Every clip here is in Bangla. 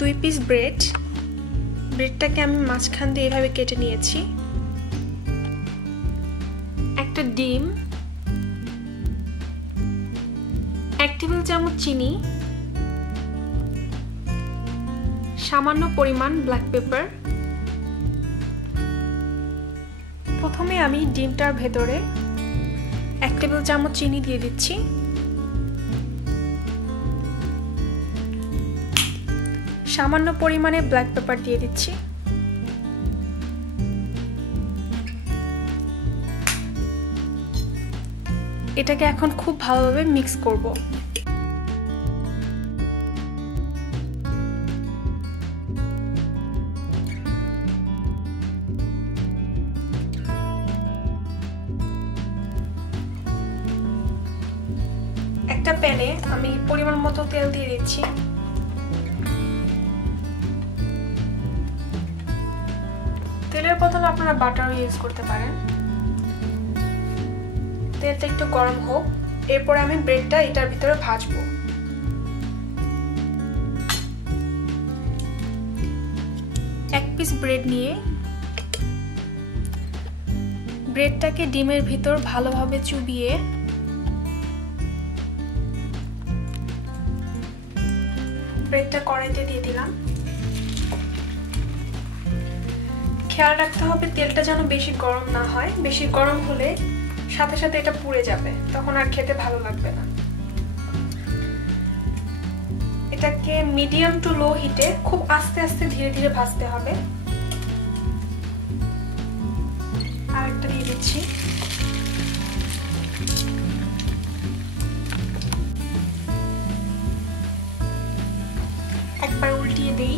2 পিস ব্রেডটাকে আমি মাঝখান দিয়ে এভাবে কেটে নিয়েছি। একটা ডিম, 1 টেবিল চামচ চিনি, সামান্য পরিমাণ ব্ল্যাক পেপার। প্রথমে আমি ডিমটার ভেতরে 1 টেবিল চামচ চিনি দিয়ে দিচ্ছি। সামান্য পরিমাণে ব্ল্যাক পেপার দিয়ে দিচ্ছি। এটাকে এখন খুব ভালোভাবে মিক্স করব। একটা প্যানে আমি পরিমাণ মতো তেল দিয়ে দিচ্ছি। তেলের বদলে আপনারা বাটারও ইউজ করতে পারেন। তেলটা একটু গরম হোক, এরপর আমি ব্রেডটা এটার ভিতরে ভাজবো। এক পিস ব্রেড নিয়ে ব্রেডটাকে ডিমের ভিতর ভালোভাবে চুবিয়ে ব্রেডটা কড়াইতে দিয়ে দিলাম। খেয়াল রাখতে হবে তেলটা যেন বেশি গরম না হয়, বেশি গরম হলে সাথে সাথে এটা পুড়ে যাবে, তখন আর খেতে ভালো লাগবে না। এটাকে মিডিয়াম টু লো হিটে খুব আস্তে আস্তে ধীরে ধীরে ভাজতে হবে। আর একটা দিয়ে দিচ্ছি। একবার উল্টিয়ে দেই।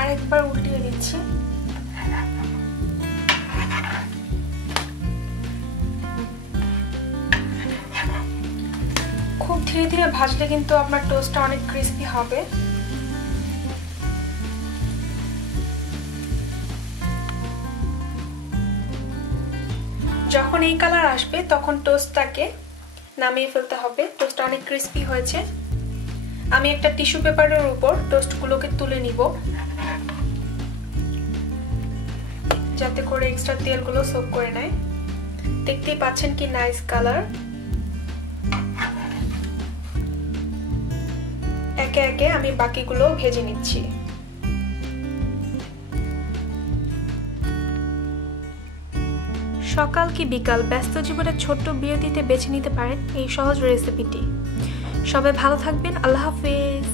আরেকবার উল্টিয়ে দিচ্ছি। খুব ধীরে ধীরে ভাজলে কিন্তু আপনার টোস্টটা অনেক ক্রিস্পি হবে। যখন এই কালার আসবে তখন টোস্টটাকে নামিয়ে ফেলতে হবে। টোস্টটা অনেক ক্রিস্পি হয়েছে। আমি একটা টিস্যু পেপারের উপর টোস্টগুলোকে তুলে নিব, যাতে করে এক্সট্রা তেলগুলো সোক করে নেয়। দেখতেই পাচ্ছেন কি নাইস কালার। একে একে আমি বাকিগুলো ভেজে নিচ্ছি। সকাল কি বিকাল ব্যস্ত জীবনের ছোট্ট বিরতিতে বেছে নিতে পারেন এই সহজ রেসিপিটি। সবাই ভালো থাকবেন। আল্লাহ হাফেজ।